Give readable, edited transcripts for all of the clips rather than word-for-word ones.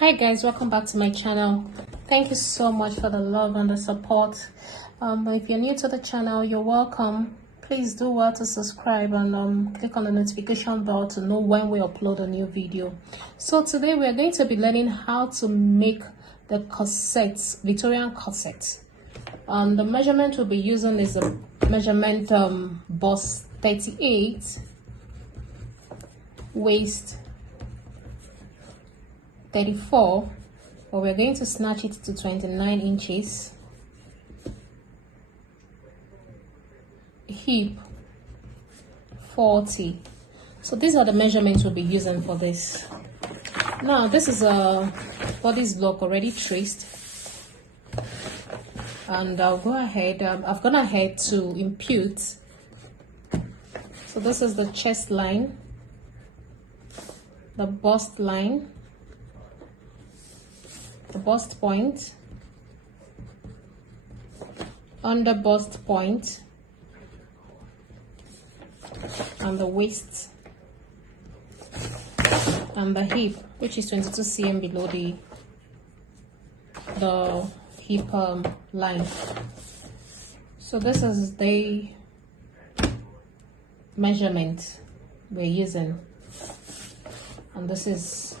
Hi guys, welcome back to my channel. Thank you so much for the love and the support. If you're new to the channel, you're welcome. Please do well to subscribe and click on the notification bell to know when we upload a new video. So today we are going to be learning how to make the corsets, Victorian corset. The measurement we'll be using is a measurement bust 38, waist 34, but we're going to snatch it to 29 inches, hip 40. So these are the measurements we'll be using for this. Now this is a bodice block already traced, and I'll go ahead, I've gone ahead to impute. So this is the chest line, the bust line, the bust point, under bust point, and the waist and the hip, which is 22 cm below the hip line. So this is the measurement we're using, and this is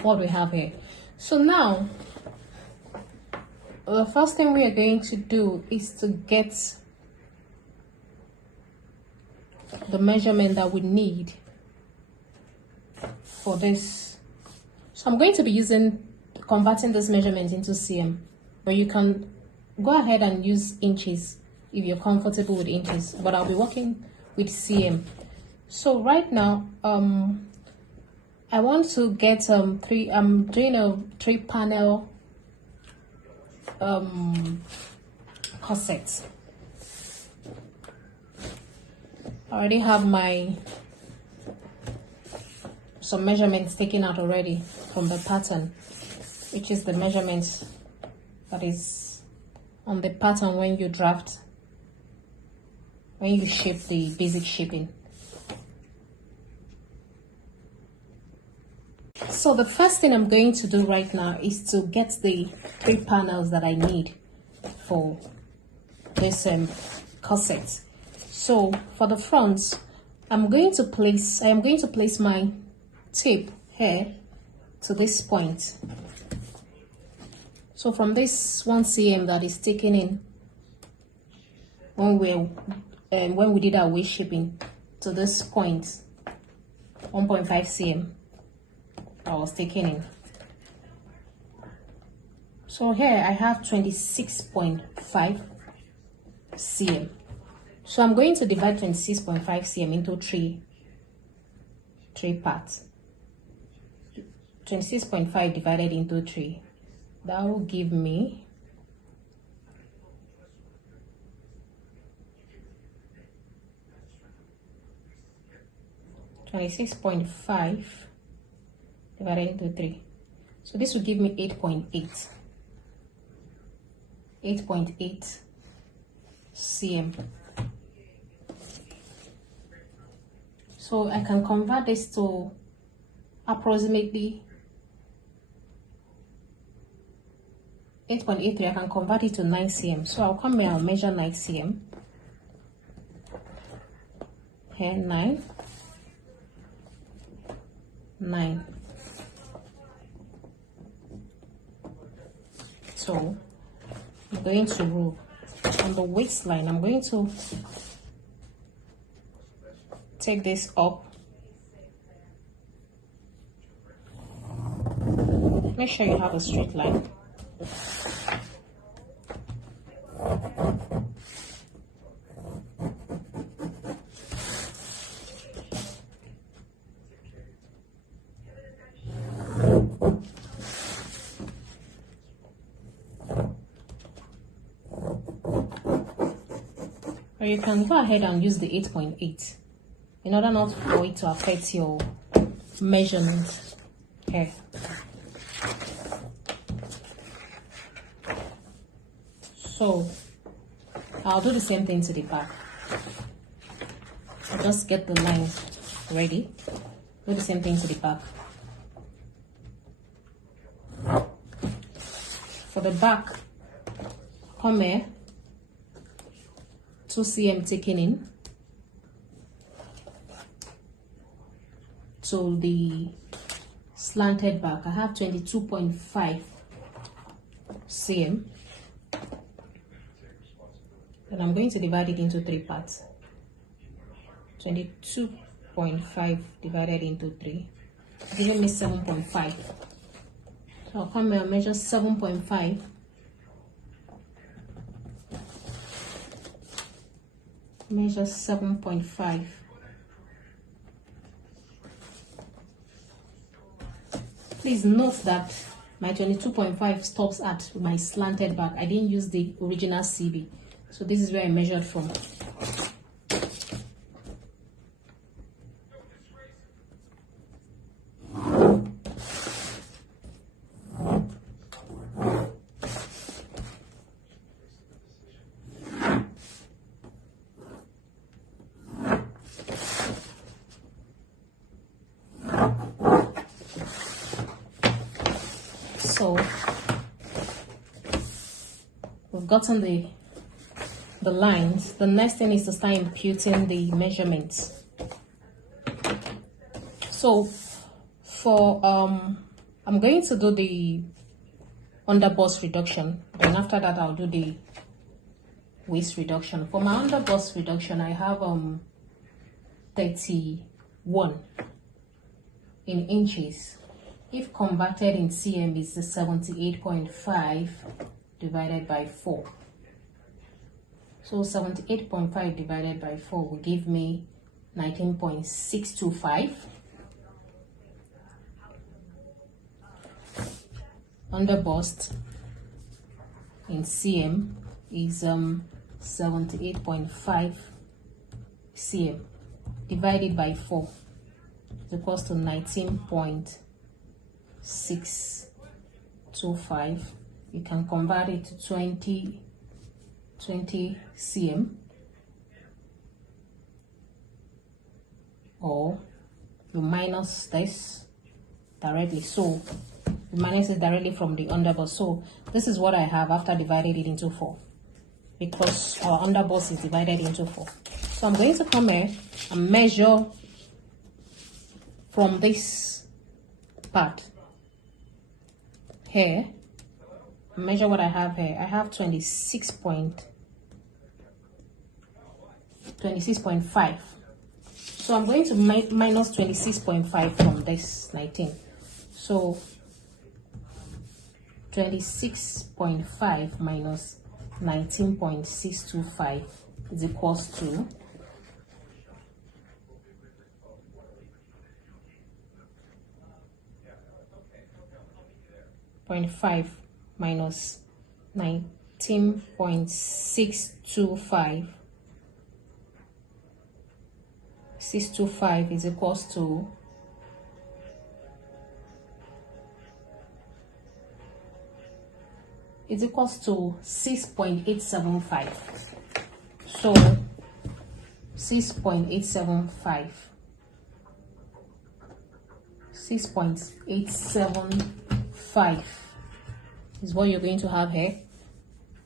what we have here. So now, the first thing we are going to do is to get the measurement that we need for this. So I'm going to be converting this measurement into cm, but you can go ahead and use inches if you're comfortable with inches, but I'll be working with cm. So right now, I want to get I'm doing a 3-panel corset. I already have some measurements taken out already from the pattern, which is the measurements that is on the pattern when you shape the basic shaping. So the first thing I'm going to do right now is to get the 3 panels that I need for this corset. So for the front, I am going to place my tape here to this point. So from this 1 cm that is taken in when we did our waist shaping to this point, 1.5 cm. I was taking in. So here I have 26.5 cm. So I'm going to divide 26.5 cm into three parts. 26.5 divided into 3. That will give me 26.5 divided into 3. So this will give me 8.8 cm. So I can convert this to approximately 8.83. I can convert it to 9 cm. So I'll come here and measure 9 cm. Here 9. So I'm going to rule on the waistline. I'm going to take this up. Make sure you have a straight line. Or you can go ahead and use the 8.8 in order not for it to affect your measurement here. So I'll do the same thing to the back. I'll just get the lines ready. Do the same thing to the back. For the back, come here, 2 cm taken in to the slanted back. I have 22.5 cm, and I'm going to divide it into 3 parts. 22.5 divided into 3, giving me 7.5. So I'll come here and measure 7.5. Measure 7.5. Please note that my 22.5 stops at my slanted back. I didn't use the original CV, so this is where I measured from. So we've gotten the lines. The next thing is to start imputing the measurements. So for I'm going to do the underbust reduction, then after that I'll do the waist reduction. For my underbust reduction, I have 31 in inches. If converted in cm, is the 78.5 divided by 4. So 78.5 divided by 4 will give me 19.625. Underbust in cm is 78.5 cm divided by 4 is equals to 19.625. You can convert it to 20 cm, or you minus this directly. So you minus it directly from the underbust. So this is what I have after dividing it into 4, because our underbust is divided into 4. So I'm going to come here and measure from this part here. Measure what I have here. I have 26.5. So I'm going to minus 26.5 from this 19. So 26.5 minus 19.625 is equals to 0.5 minus 19.625. 625 is equals to 6.875. So 6.875. 6.875 is what you're going to have here.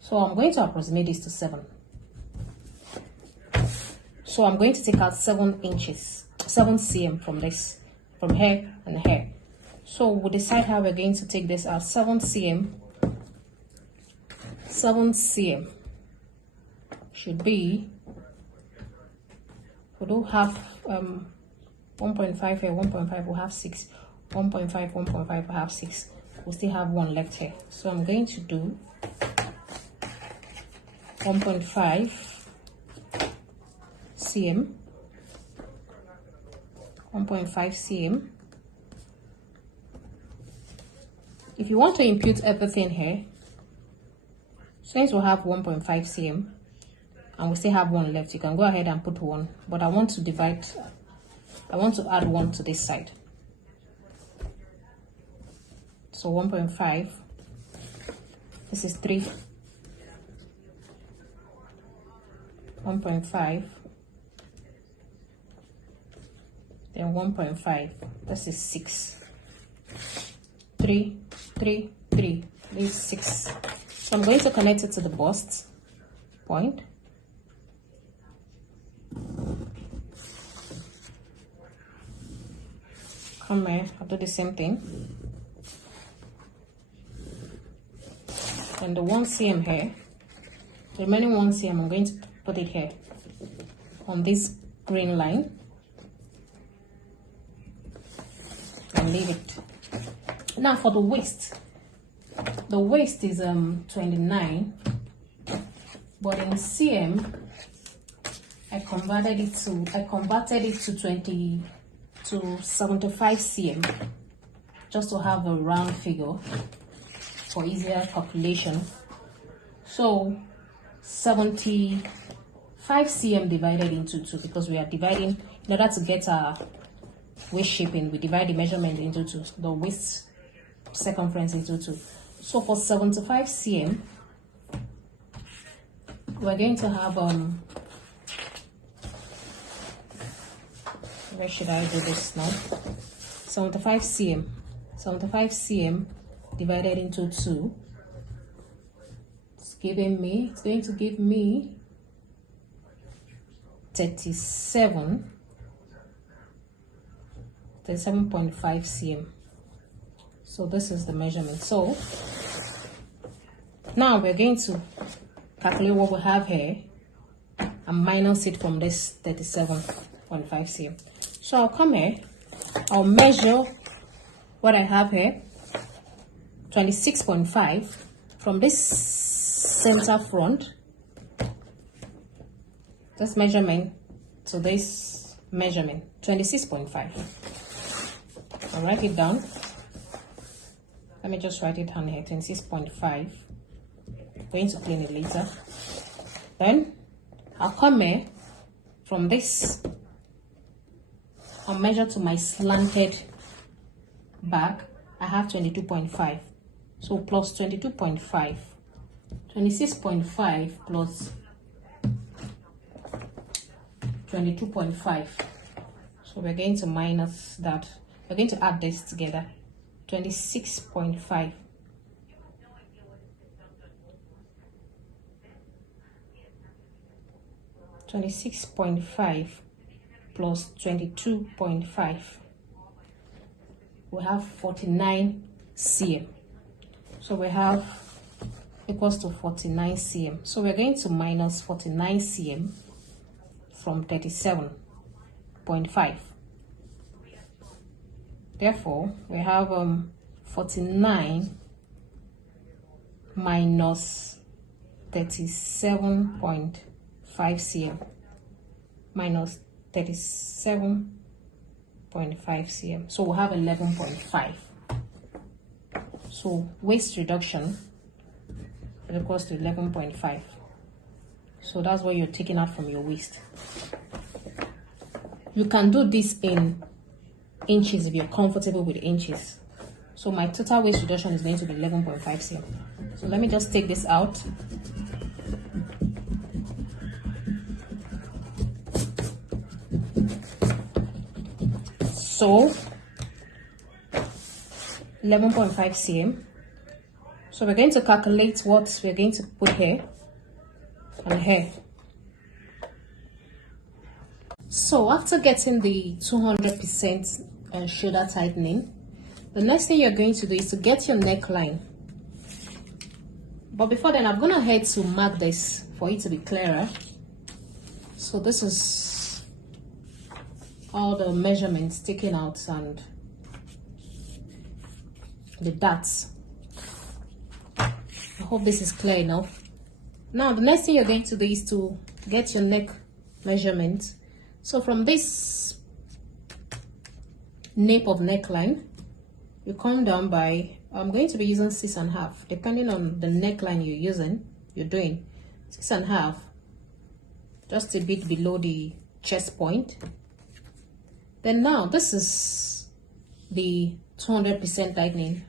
So I'm going to approximate this to 7. So I'm going to take out 7 cm from this, from here and here. So we'll decide how we're going to take this out. 7 cm should be, we do have 1.5 here, 1.5 we'll have 6, 1.5, 1.5 we'll have 6. We'll still have 1 left here. So I'm going to do 1.5 cm, 1.5 cm. If you want to impute everything here, since we have 1.5 cm and we still have 1 left, you can go ahead and put 1, but I want to add 1 to this side. So 1.5, this is 3, 1.5, then 1.5, this is 6, 3, 3, 3, this 6. So I'm going to connect it to the bust point. Come here, I'll do the same thing. And the 1 cm here, the remaining 1 cm, I'm going to put it here on this green line and leave it. Now for the waist is 29, but in cm I converted it to 75 cm, just to have a round figure for easier calculation. So 75 cm divided into 2, because we are dividing in order to get our waist shaping. We divide the measurement into 2, the waist circumference into 2. So for 75 cm, we're going to have where should I do this now? 75 cm divided into 2. It's going to give me 37.5 cm. So this is the measurement. So now we're going to calculate what we have here and minus it from this 37.5 cm. So I'll come here, I'll measure what I have here, 26.5, from this center front, this measurement to this measurement, 26.5. I'll write it down. Let me just write it down here, 26.5. Going to clean it later. Then I'll come here from this, I'll measure to my slanted back. I have 22.5. So plus 22.5, 26.5 plus 22.5. So we're going to minus that. We're going to add this together. 26.5. 26.5 plus 22.5. We have 49 cm. So we have equals to 49 cm. So we're going to minus 49 cm from 37.5. Therefore, we have 49 minus 37.5 cm minus 37.5 cm. So we'll have 11.5. So waist reduction is equals to 11.5. So that's what you're taking out from your waist. You can do this in inches if you're comfortable with inches. So my total waist reduction is going to be 11.5 cm. So let me just take this out. So 11.5 cm. So we're going to calculate what we're going to put here and here. So after getting the 200% shoulder tightening, the next thing you're going to do is to get your neckline. But before then, I'm going to head to mark this for it to be clearer. So this is all the measurements taken out and the dots. I hope this is clear enough. Now the next thing you're going to do is to get your neck measurement. So from this nape of neckline, you come down by, I'm going to be using 6.5, depending on the neckline you're doing 6.5, just a bit below the chest point. Then now this is the 200% tightening,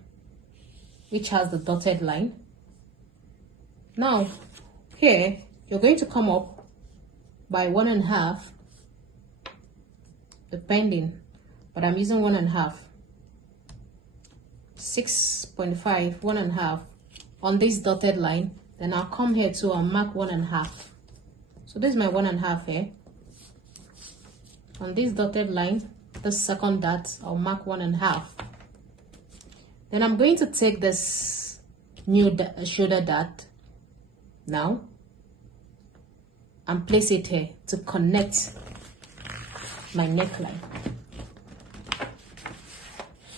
which has the dotted line. Now here you're going to come up by 1.5, depending, but I'm using 1.5, 6.5, 1.5, on this dotted line. Then I'll come here to mark 1.5. So this is my 1.5 here. On this dotted line, the second dot, I'll mark 1.5. Then I'm going to take this new shoulder dot now and place it here to connect my neckline.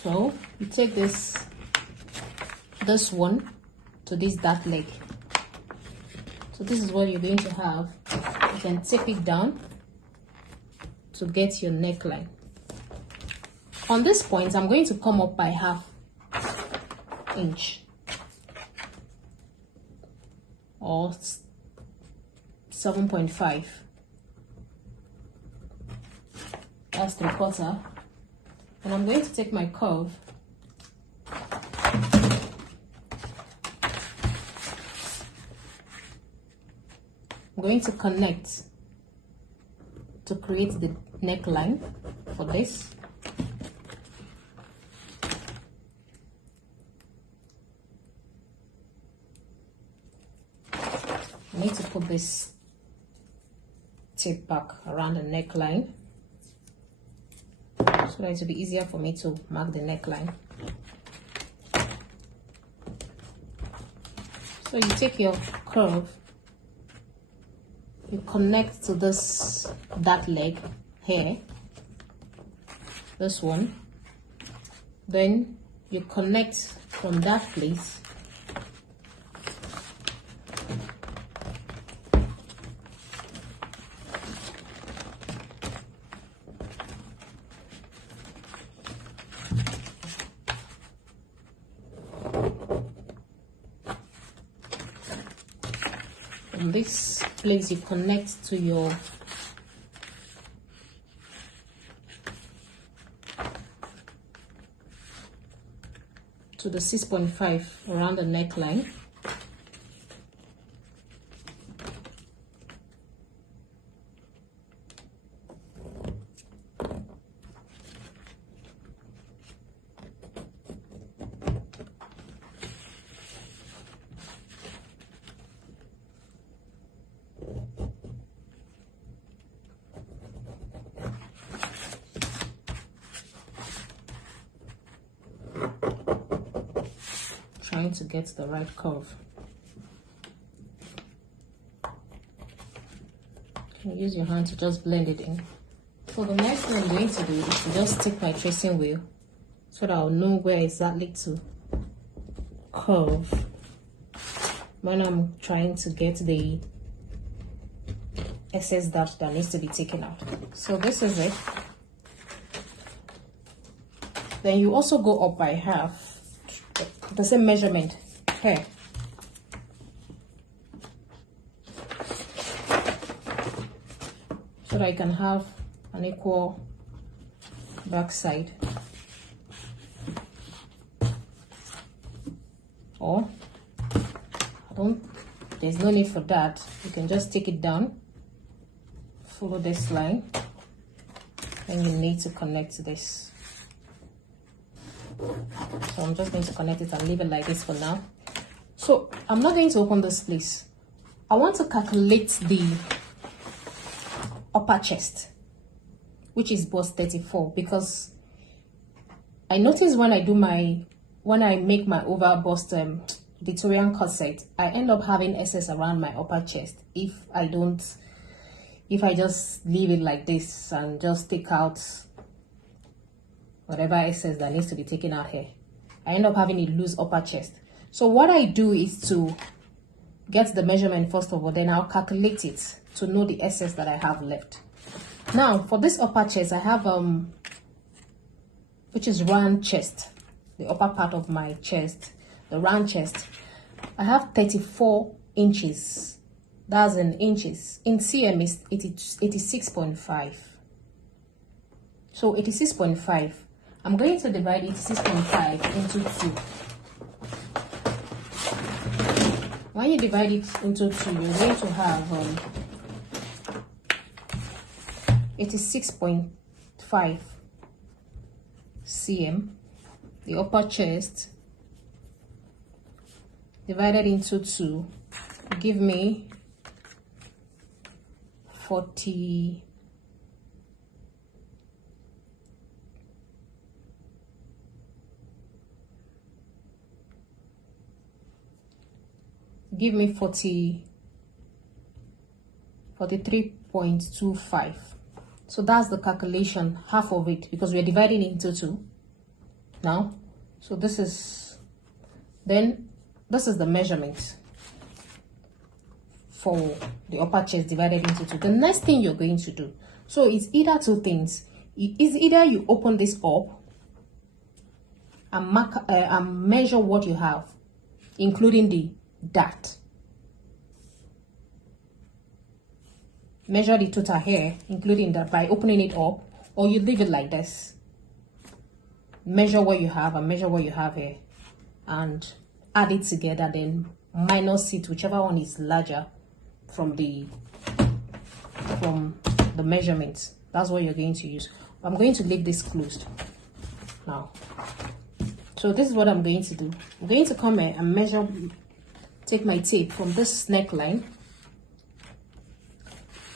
So you take this one to this dart leg. So this is what you're going to have. You can tape it down to get your neckline. On this point, I'm going to come up by 1/2 inch or 7.5. That's 3/4. And I'm going to take my curve I'm going to connect to create the neckline for this. I need to put this tape back around the neckline so that it will be easier for me to mark the neckline. So you take your curve, you connect to this dart leg here, this one, then you connect from that place from this place, you connect to your the 6.5 around the neckline. Trying to get the right curve. You can use your hand to just blend it in. So the next thing I'm going to do is to just take my tracing wheel so that I'll know where exactly to curve when I'm trying to get the excess dart that needs to be taken out. So this is it. Then you also go up by 1/2, the same measurement here. So that I can have an equal back side. Or there's no need for that. You can just take it down, follow this line, and you need to connect this. So I'm just going to connect it and leave it like this for now. So I'm not going to open this place. I want to calculate the upper chest, which is bust 34, because I notice when I make my over bust Victorian corset, I end up having excess around my upper chest if I just leave it like this and just take out whatever excess that needs to be taken out here. I end up having a loose upper chest. So what I do is to get the measurement first of all, then I'll calculate it to know the excess that I have left. Now for this upper chest, I have which is round chest, the upper part of my chest, the round chest. I have 34 inches. That's in inches. In cm is 86.5. So 86.5. I'm going to divide 86.5 into 2. When you divide it into 2, you're going to have 86.5 cm, the upper chest, divided into 2 give me 40. Give me 43.25. So that's the calculation, half of it, because we're dividing into 2 now. So this is the measurement for the upper chest divided into 2. The next thing you're going to do, so it's either two things. It's either you open this up and mark and measure what you have, including the dart. Measure the total hair, including that, by opening it up, or you leave it like this. Measure what you have and measure what you have here, and add it together, then minus it, whichever one is larger from the measurements. That's what you're going to use. I'm going to leave this closed now. So this is what I'm going to do. I'm going to come here and measure, take my tape from this neckline.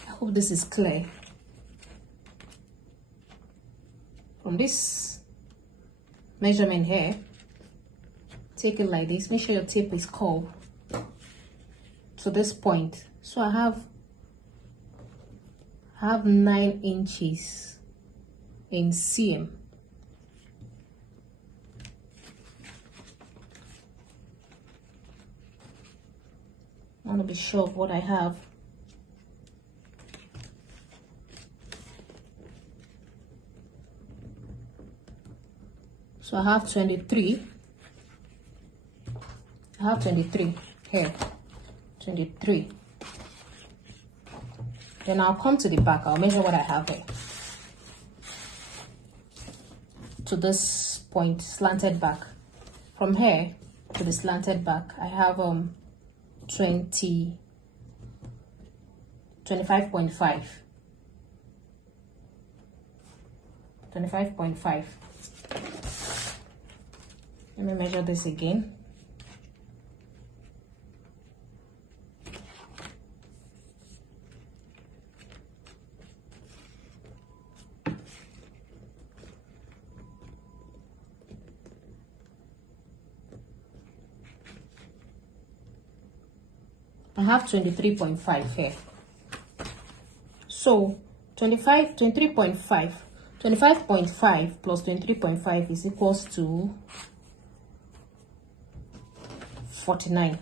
I hope this is clear. From this measurement here, take it like this. Make sure your tape is curved to this point. So I have 9 inches in cm. I want to be sure of what I have. So I have 23. I have 23 here. 23. Then I'll come to the back. I'll measure what I have here. To this point, slanted back. From here to the slanted back, I have 25.5. Let me measure this again. I have 23.5 here. So 23.5. 25.5 plus 23.5 is equals to 49.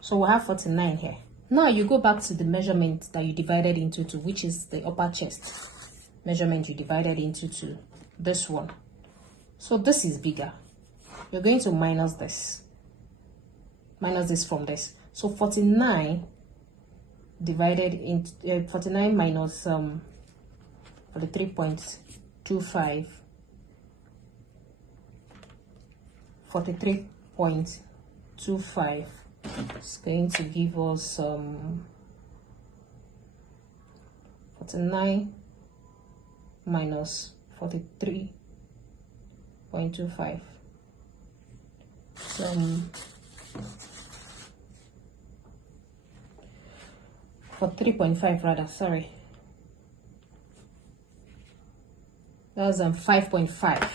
So we have 49 here. Now you go back to the measurement that you divided into 2, which is the upper chest measurement you divided into 2. This one. So this is bigger. You're going to minus this. Minus this from this. So 49 divided into 49 minus 43.25. 43.25 is going to give us 49 minus 43.25. For 3.5 rather, sorry. That's 5.5.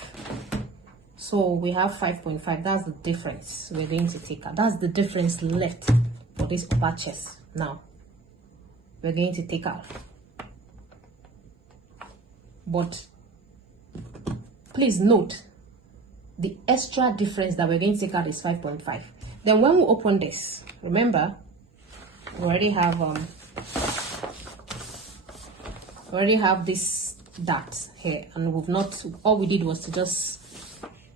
So we have 5.5. That's the difference we're going to take out. That's the difference left for this upper chest. Now we're going to take out. But please note, the extra difference that we're going to take out is 5.5. Then when we open this, remember, we already have this dart here, and we've not, all we did was to just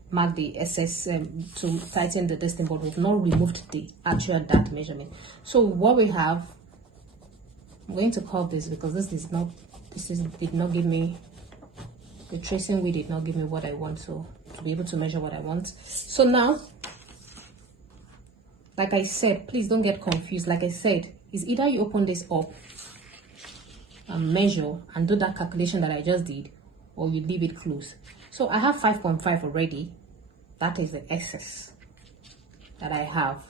mark the SS to tighten the distance, but we've not removed the actual dart measurement. So what we have, I'm going to curve this because did not give me, the tracing wheel did not give me what I want, so to be able to measure what I want. So now, like I said, please don't get confused. Like I said, it's either you open this up and measure and do that calculation that I just did, or you leave it closed. So I have 5.5 already. That is the excess. that I have,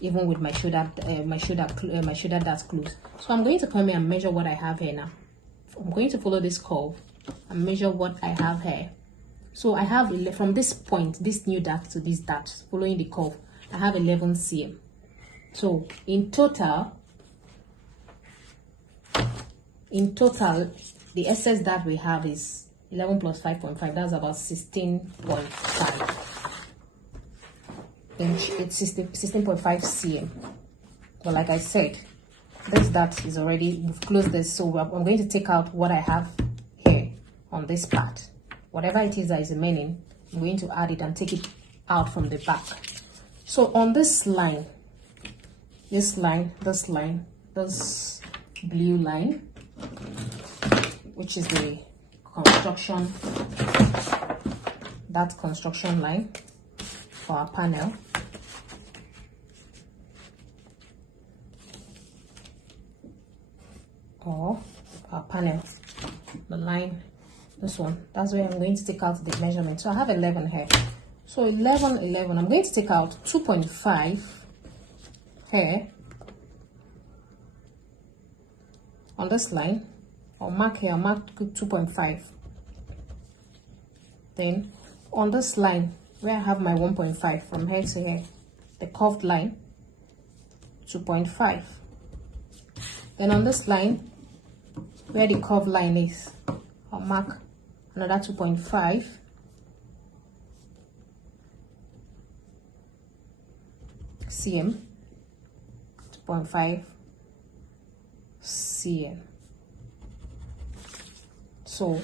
even with my shoulder that's closed. So I'm going to come here and measure what I have here now. I'm going to follow this curve and measure what I have here. So I have from this point, this new dart to this dart, following the curve, I have 11 cm. So in total, the excess that we have is 11 plus 5.5. That's about 16.5. Then it's 16.5 cm. But like I said, this dart is already, we've closed this, so I'm going to take out what I have here on this part. Whatever it is that is remaining, I'm going to add it and take it out from the back. So on this line, this blue line, which is the construction, that construction line for our panel. Or our panel, the line, this one, that's where I'm going to take out the measurement. So I have 11 here. So 11, I'm going to take out 2.5 here on this line. I'll mark here, I'll mark 2.5. Then on this line where I have my 1.5 from here to here, the curved line, 2.5. Then on this line where the curved line is, I'll mark another 2.5. cm, 2.5 cm. So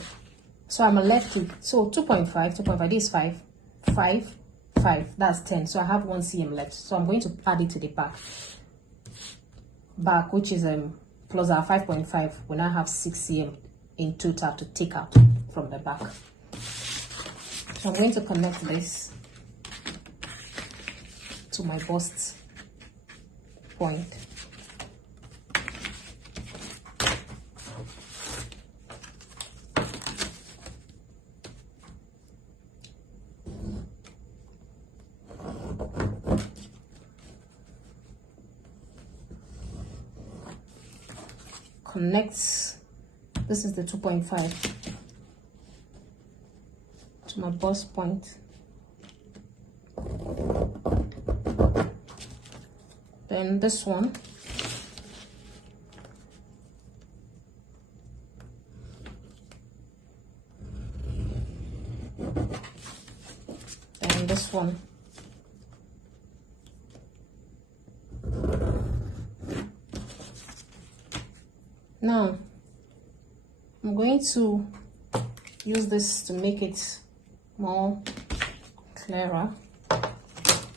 I'm left with, so 2.5, this is 5, that's 10. So I have 1 cm left. So I'm going to add it to the back, which is plus our 5.5. We now have 6 cm in total to take out from the back. So I'm going to connect this to my bust point. Connects, this is the 2.5 to my bust point. Then this one, and this one. Now I'm going to use this to make it more clearer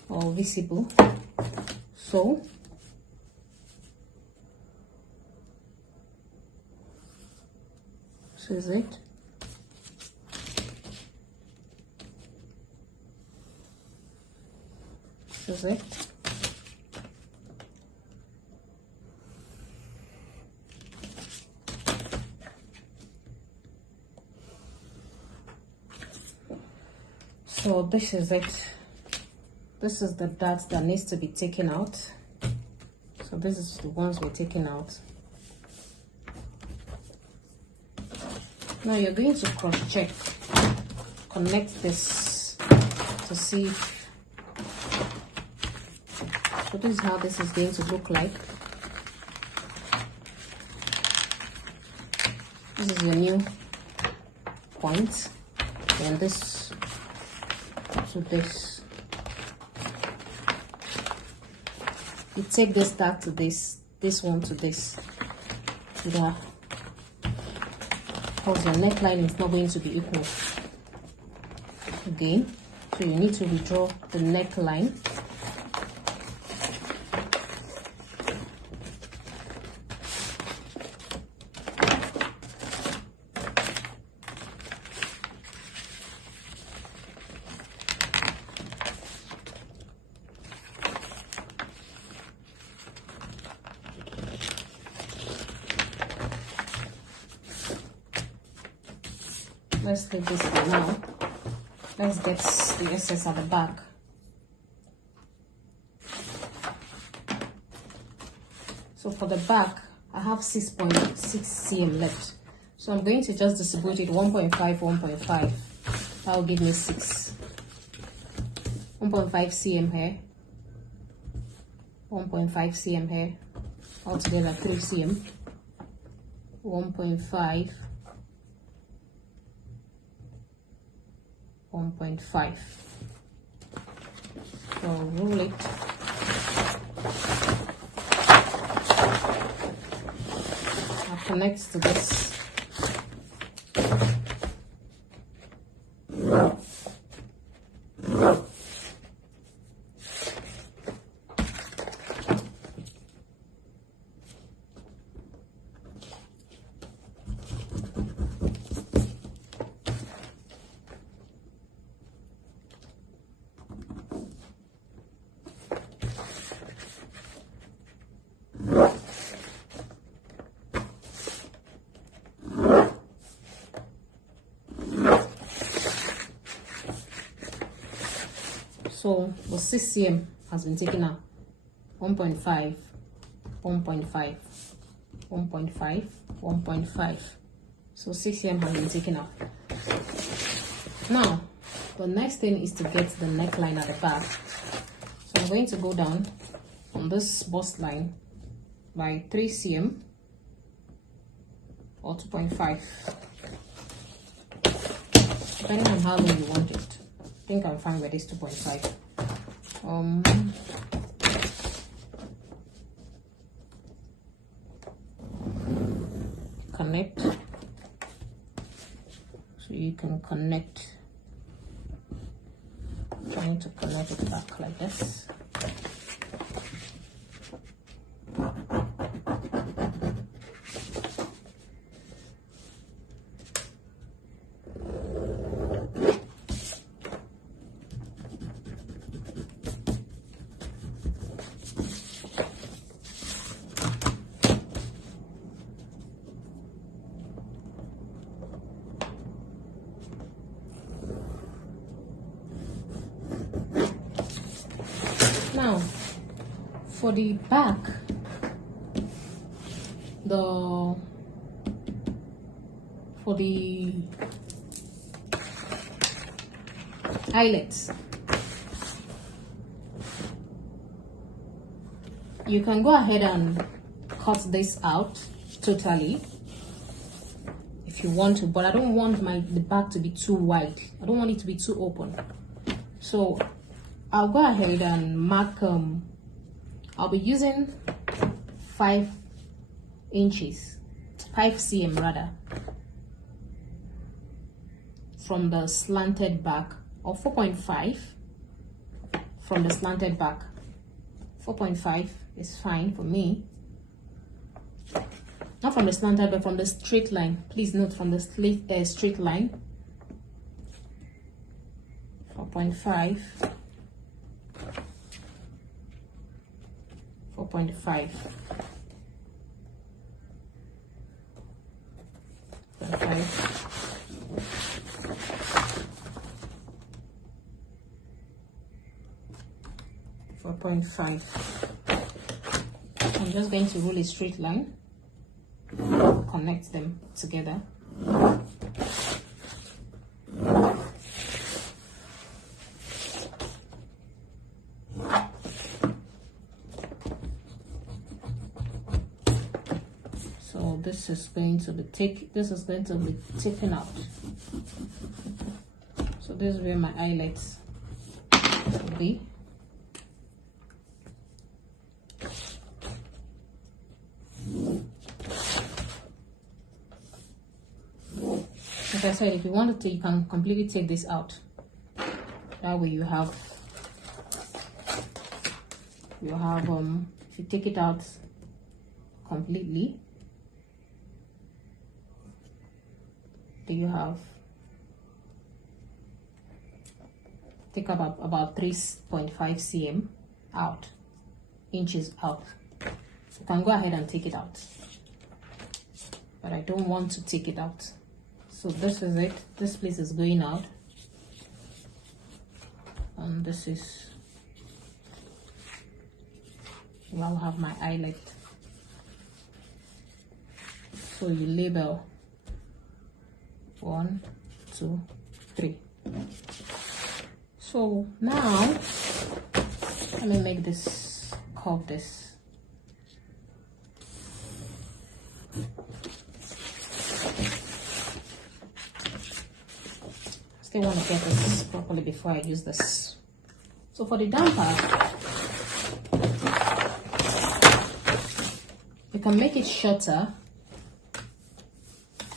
or visible. So this is it. This is it. So this is it. This is the dart that needs to be taken out. So this is the ones we're taking out. Now you're going to cross check, connect this to see. So this is how this is going to look like. This is your new point, and this to this. You take this dart to this one to this. Yeah. Because your neckline is not going to be equal again, so you need to redraw the neckline. Let's leave this for now. Let's get the excess at the back. So for the back, I have 6.6 cm left. So I'm going to just distribute it 1.5, 1.5. That will give me 6. 1.5 cm here. 1.5 cm here. Altogether 3 cm. 1.5. 1.5. So roll it. Now connect to this. So the 6 cm has been taken out. 1.5, 1.5, 1.5, 1.5. So 6 cm has been taken out. Now, the next thing is to get the neckline at the back. So I'm going to go down on this bust line by 3 cm or 2.5, depending on how long you want it. I think I'm fine with this 2.5. Connect. So you can connect. I need to connect it back like this. Now, for the back, for the eyelets, you can go ahead and cut this out totally if you want to, but I don't want the back to be too wide. I don't want it to be too open. So I'll go ahead and mark, I'll be using 5 inches, 5 cm rather, from the slanted back, or 4.5 from the slanted back. 4.5 is fine for me. Not from the slanted, but from the straight line. Please note, from the straight line. 4.5. 4.5. 4.5. I'm just going to roll a straight line, connect them together. So this is going to be taken out. So this is where my eyelets will be. Like I said, if you wanted to, you can completely take this out. That way you have if you take it out completely, then you have take about 3.5 cm out, inches out. So you can go ahead and take it out, but I don't want to take it out. So this is it. This place is going out, and this is where I'll have my eyelet. So you label 1, 2, 3. So now let me make this curve this. Still want to get this properly before I use this. So for the down part, you can make it shorter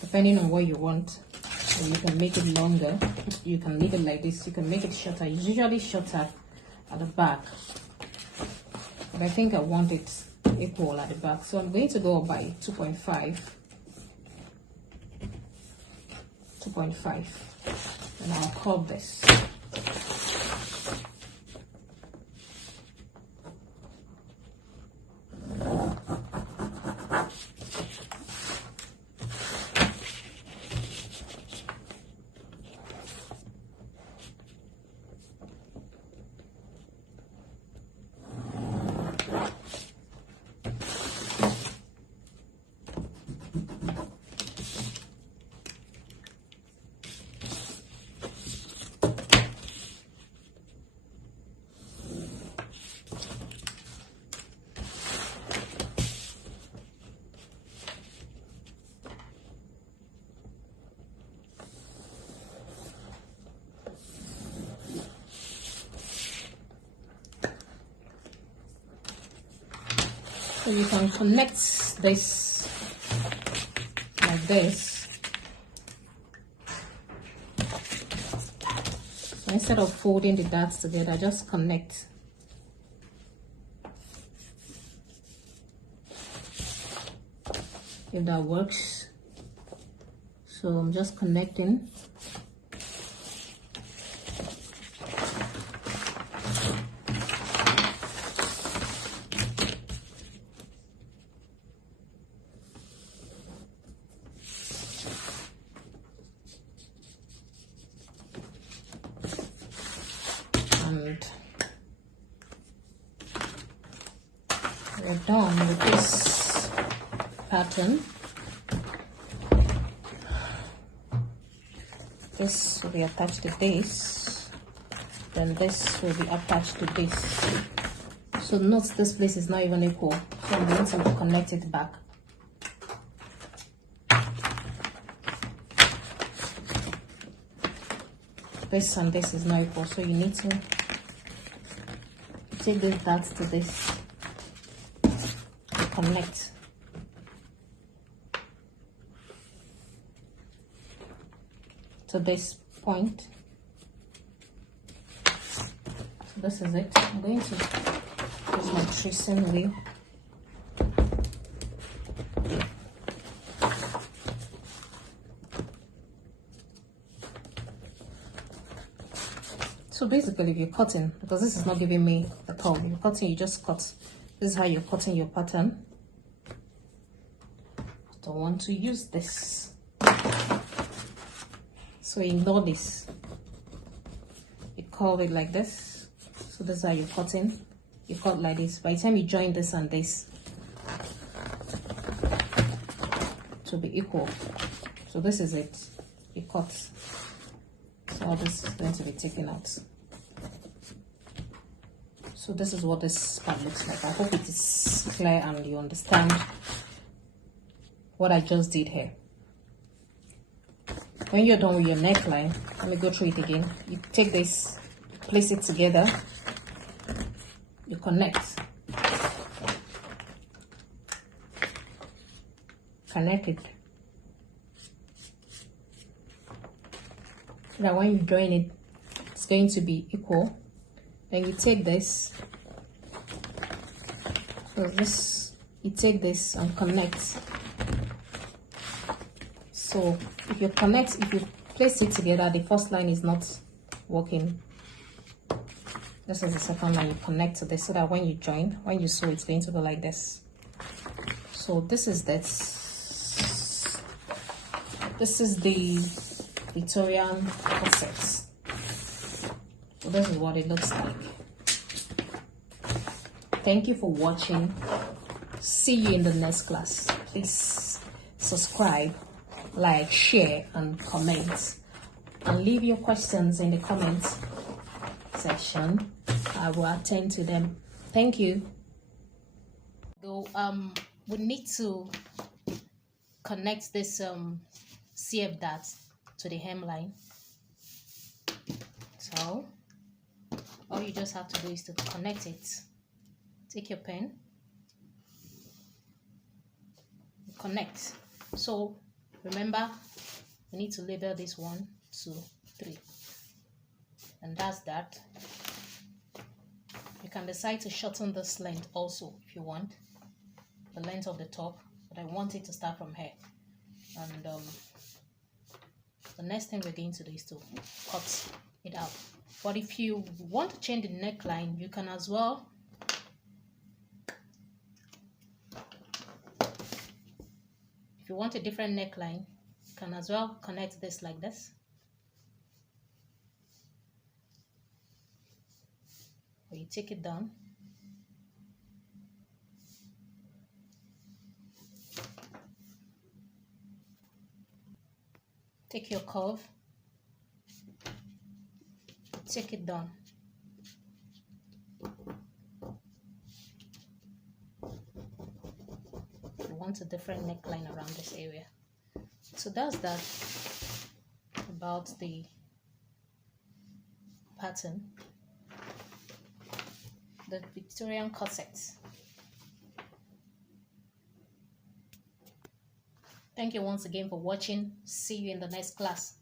depending on what you want. So you can make it longer. You can leave it like this. You can make it shorter. It's usually shorter at the back, but I think I want it equal at the back. So I'm going to go by 2.5, and I'll curve this. So you can connect this like this. So instead of folding the darts together, just connect. If that works. So I'm just connecting. And we're done with this pattern. This will be attached to this, then this will be attached to this. So note this place is not even equal, so I'm going to connect it back. This and this is not equal, so you need to take this dart to this, connect. To this point. So this is it. I'm going to use my tracing wheel. So basically, if you're cutting, because this is not giving me the curve, if you're cutting, you just cut. This is how you're cutting your pattern. I don't want to use this. So ignore this. You curve it like this. So this is how you're cutting. You cut like this. By the time you join this and this, to be equal. So this is it. You cut. So all this is going to be taken out. So this is what this part looks like. I hope it is clear and you understand what I just did here. When you're done with your neckline, let me go through it again. You take this, place it together, you connect. Connect it. So that when you join it, it's going to be equal. Then you take this. So this, you take this and connect. So if you connect, if you place it together, the first line is not working. This is the second line. You connect to this so that when you join, when you sew, it's going to go like this. So this is this. This is the Victorian corset. So this is what it looks like. Thank you for watching. See you in the next class. Please subscribe, like, share, and comment. And leave your questions in the comments section. I will attend to them. Thank you. Though we need to connect this CF dart to the hemline. So all you just have to do is to connect it. Take your pen, connect. So remember, we need to label this 1, 2, 3, and that's that. You can decide to shorten this length also if you want, the length of the top, but I want it to start from here. And the next thing we're going to do is to cut it out. But if you want to change the neckline, you can as well. If you want a different neckline, you can as well connect this like this. Or you take it down. Take your curve, take it down. You want a different neckline around this area. So that's that about the pattern, the Victorian corset. Thank you once again for watching. See you in the next class.